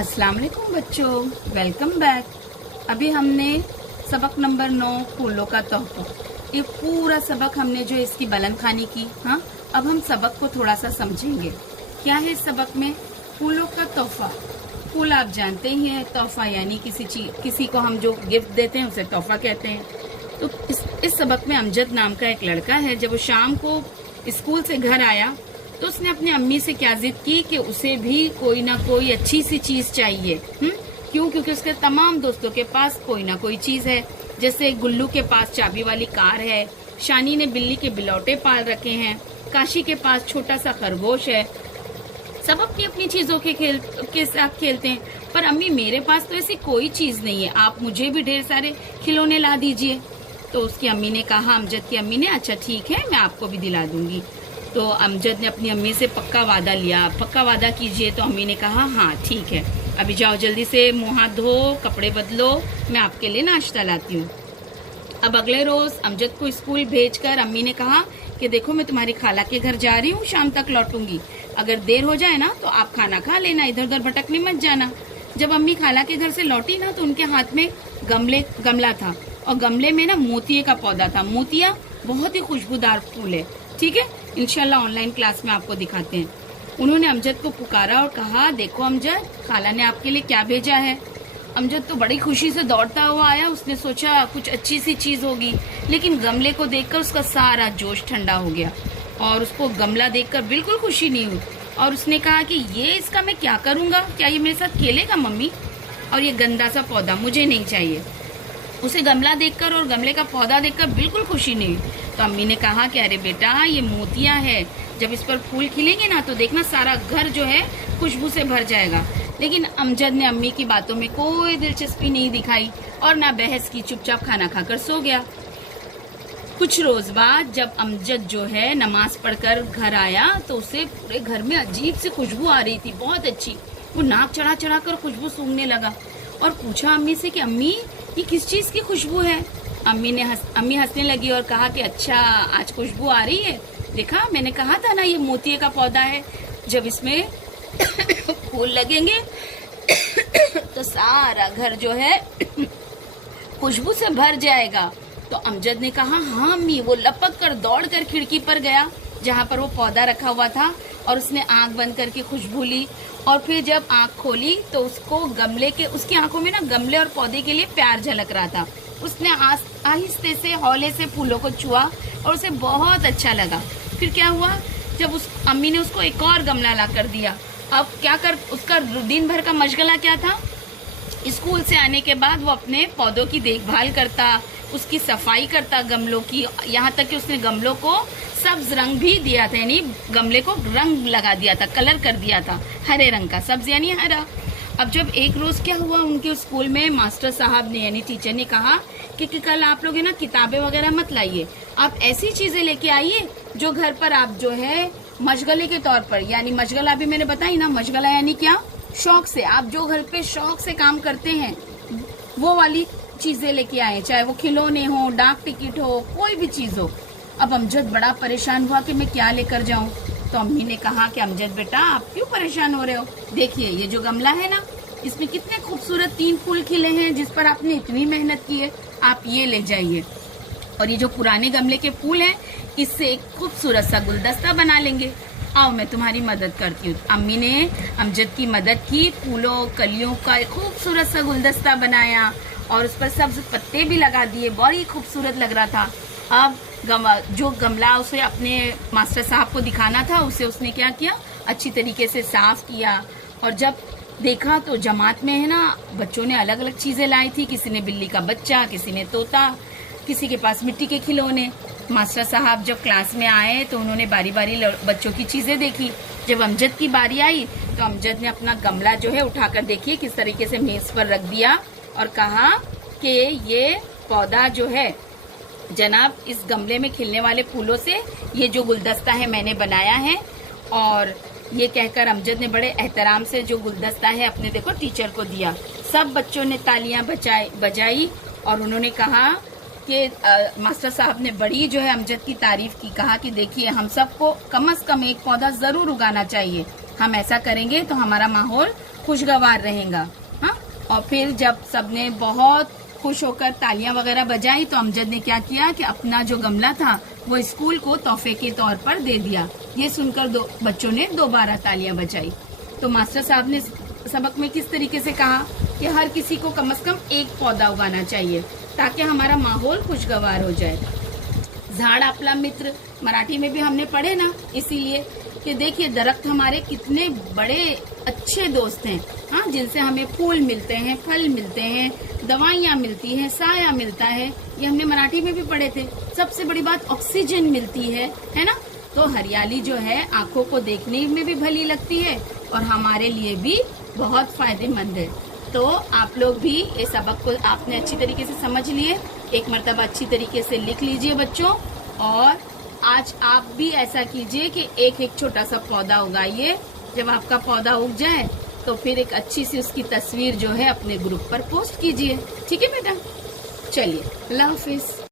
अस्सलाम वालेकुम बच्चों, वेलकम बैक। अभी हमने सबक नंबर 9 फूलों का तोहफा, ये पूरा सबक हमने जो इसकी बुलंद खानी की। हाँ, अब हम सबक को थोड़ा सा समझेंगे। क्या है इस सबक में? फूलों का तोहफा। फूल आप जानते ही हैं, तोहफा यानी किसी को हम जो गिफ्ट देते हैं उसे तोहफा कहते हैं। तो इस सबक में अमजद नाम का एक लड़का है। जब वो शाम को स्कूल से घर आया तो उसने अपनी अम्मी से क्या जिद की कि उसे भी कोई ना कोई अच्छी सी चीज चाहिए। क्यों? क्योंकि उसके तमाम दोस्तों के पास कोई ना कोई चीज है। जैसे गुल्लू के पास चाबी वाली कार है, शानी ने बिल्ली के बिलौटे पाल रखे हैं, काशी के पास छोटा सा खरगोश है। सब अपनी अपनी चीजों के साथ खेलते हैं, पर अम्मी मेरे पास तो ऐसी कोई चीज नहीं है, आप मुझे भी ढेर सारे खिलौने ला दीजिए। तो उसकी अम्मी ने कहा, अमजद की अम्मी ने, अच्छा ठीक है, मैं आपको भी दिला दूंगी। तो अमजद ने अपनी अम्मी से पक्का वादा लिया, पक्का वादा कीजिए। तो अम्मी ने कहा हाँ ठीक है, अभी जाओ जल्दी से मुंह हाथ धो, कपड़े बदलो, मैं आपके लिए नाश्ता लाती हूँ। अब अगले रोज अमजद को स्कूल भेजकर अम्मी ने कहा कि देखो मैं तुम्हारी खाला के घर जा रही हूँ, शाम तक लौटूंगी, अगर देर हो जाए ना तो आप खाना खा लेना, इधर उधर भटकने मत जाना। जब अम्मी खाला के घर से लौटी ना तो उनके हाथ में गमला था, और गमले में ना मोतिये का पौधा था। मोतिया बहुत ही खुशबूदार फूल है, ठीक है, इंशाल्लाह ऑनलाइन क्लास में आपको दिखाते हैं। उन्होंने अमजद को पुकारा और कहा, देखो अमजद, खाला ने आपके लिए क्या भेजा है। अमजद तो बड़ी खुशी से दौड़ता हुआ आया, उसने सोचा कुछ अच्छी सी चीज होगी, लेकिन गमले को देखकर उसका सारा जोश ठंडा हो गया और उसको गमला देखकर बिल्कुल खुशी नहीं हुई। और उसने कहा कि ये इसका मैं क्या करूंगा, क्या ये मेरे साथ खेलेगा मम्मी, और ये गंदा सा पौधा मुझे नहीं चाहिए। उसे गमला देखकर और गमले का पौधा देखकर बिल्कुल खुशी नहीं हुई। तो अम्मी ने कहा कि अरे बेटा, ये मोतिया है, जब इस पर फूल खिलेंगे ना तो देखना सारा घर जो है खुशबू से भर जाएगा। लेकिन अमजद ने अम्मी की बातों में कोई दिलचस्पी नहीं दिखाई और ना बहस की, चुपचाप खाना खाकर सो गया। कुछ रोज बाद जब अमजद जो है नमाज पढ़कर घर आया तो उसे पूरे घर में अजीब सी खुशबू आ रही थी, बहुत अच्छी। वो नाक चढ़ा चढ़ा कर खुशबू सूंघने लगा और पूछा अम्मी से कि अम्मी ये किस चीज की खुशबू है। अम्मी हंसने लगी और कहा कि अच्छा आज खुशबू आ रही है, देखा मैंने कहा था ना ये मोतिये का पौधा है, जब इसमें फूल लगेंगे तो सारा घर जो है खुशबू से भर जाएगा। तो अमजद ने कहा हाँ अम्मी। वो लपक कर दौड़ कर खिड़की पर गया जहाँ पर वो पौधा रखा हुआ था और उसने आंख बंद करके खुशबू ली। और फिर जब आंख खोली तो उसको उसकी आंखों में ना गमले और पौधे के लिए प्यार झलक रहा था। उसने आहिस्ते से हौले से फूलों को छुआ और उसे बहुत अच्छा लगा। फिर क्या हुआ, जब उस अम्मी ने उसको एक और गमला ला कर दिया। अब उसका दिन भर का मशगला क्या था, स्कूल से आने के बाद वो अपने पौधों की देखभाल करता, उसकी सफाई करता गमलों की, यहाँ तक कि उसने गमलों को सब्ज रंग भी दिया था, यानी गमले को रंग लगा दिया था, कलर कर दिया था हरे रंग का, सब्ज यानी हरा। अब जब एक रोज क्या हुआ, उनके स्कूल में मास्टर साहब ने यानी टीचर ने कहा कि कल आप लोग है ना किताबें वगैरह मत लाइए, आप ऐसी चीजें लेके आइए जो घर पर आप जो है मशगले के तौर पर, यानी मशगला भी मैंने बताई ना, मशगला यानी क्या, शौक से, आप जो घर पे शौक से काम करते हैं वो वाली चीजें लेके आए, चाहे वो खिलौने हो, डाक टिकट हो, कोई भी चीज हो। अब अमजद बड़ा परेशान हुआ कि मैं क्या लेकर जाऊं। तो अम्मी ने कहा कि अमजद बेटा, आप क्यों परेशान हो रहे हो, देखिए ये जो गमला है ना, इसमें कितने खूबसूरत 3 फूल खिले हैं जिस पर आपने इतनी मेहनत की है, आप ये ले जाइए। और ये जो पुराने गमले के फूल हैं, इससे एक खूबसूरत सा गुलदस्ता बना लेंगे, आओ मैं तुम्हारी मदद करती हूँ। अम्मी ने अमजद की मदद की, फूलों कलियों का एक खूबसूरत सा गुलदस्ता बनाया और उस पर सब्ज पत्ते भी लगा दिए, बहुत ही खूबसूरत लग रहा था। अब जो गमला उसे अपने मास्टर साहब को दिखाना था, उसे उसने क्या किया, अच्छी तरीके से साफ किया। और जब देखा तो जमात में है ना बच्चों ने अलग अलग चीजें लाई थी, किसी ने बिल्ली का बच्चा, किसी ने तोता, किसी के पास मिट्टी के खिलौने। मास्टर साहब जब क्लास में आए तो उन्होंने बारी बारी बच्चों की चीजें देखी। जब अमजद की बारी आई तो अमजद ने अपना गमला जो है उठाकर देखिए किस तरीके से मेज पर रख दिया और कहा कि ये पौधा जो है जनाब, इस गमले में खिलने वाले फूलों से ये जो गुलदस्ता है मैंने बनाया है। और ये कहकर अमजद ने बड़े एहतराम से जो गुलदस्ता है अपने देखो टीचर को दिया। सब बच्चों ने तालियां बजाई और उन्होंने कहा कि मास्टर साहब ने बड़ी जो है अमजद की तारीफ की, कहा कि देखिए हम सबको कम से कम एक पौधा जरूर उगाना चाहिए, हम ऐसा करेंगे तो हमारा माहौल खुशगवार रहेगा। हाँ, और फिर जब सबने बहुत खुश होकर तालियां वगैरह बजाई तो अमजद ने क्या किया कि अपना जो गमला था वो स्कूल को तोहफे के तौर पर दे दिया। ये सुनकर बच्चों ने दोबारा तालियां बजाई। तो मास्टर साहब ने सबक में किस तरीके से कहा कि हर किसी को कम से कम एक पौधा उगाना चाहिए ताकि हमारा माहौल खुशगवार हो जाए। झाड़ आपला मित्र मराठी में भी हमने पढ़े ना, इसीलिए कि देखिए दरख्त हमारे कितने बड़े अच्छे दोस्त हैं। हाँ, जिनसे हमें फूल मिलते हैं, फल मिलते हैं, दवाइयाँ मिलती हैं, साया मिलता है। ये हमने मराठी में भी पढ़े थे। सबसे बड़ी बात ऑक्सीजन मिलती है ना। तो हरियाली जो है आंखों को देखने में भी भली लगती है और हमारे लिए भी बहुत फायदेमंद है। तो आप लोग भी ये सबक को आपने अच्छी तरीके से समझ लिए, एक मर्तबा अच्छी तरीके से लिख लीजिए बच्चों। और आज आप भी ऐसा कीजिए कि एक एक छोटा सा पौधा उगाइए। जब आपका पौधा उग जाए तो फिर एक अच्छी सी उसकी तस्वीर जो है अपने ग्रुप पर पोस्ट कीजिए। ठीक है बेटा, चलिए, अल्लाह हाफिज।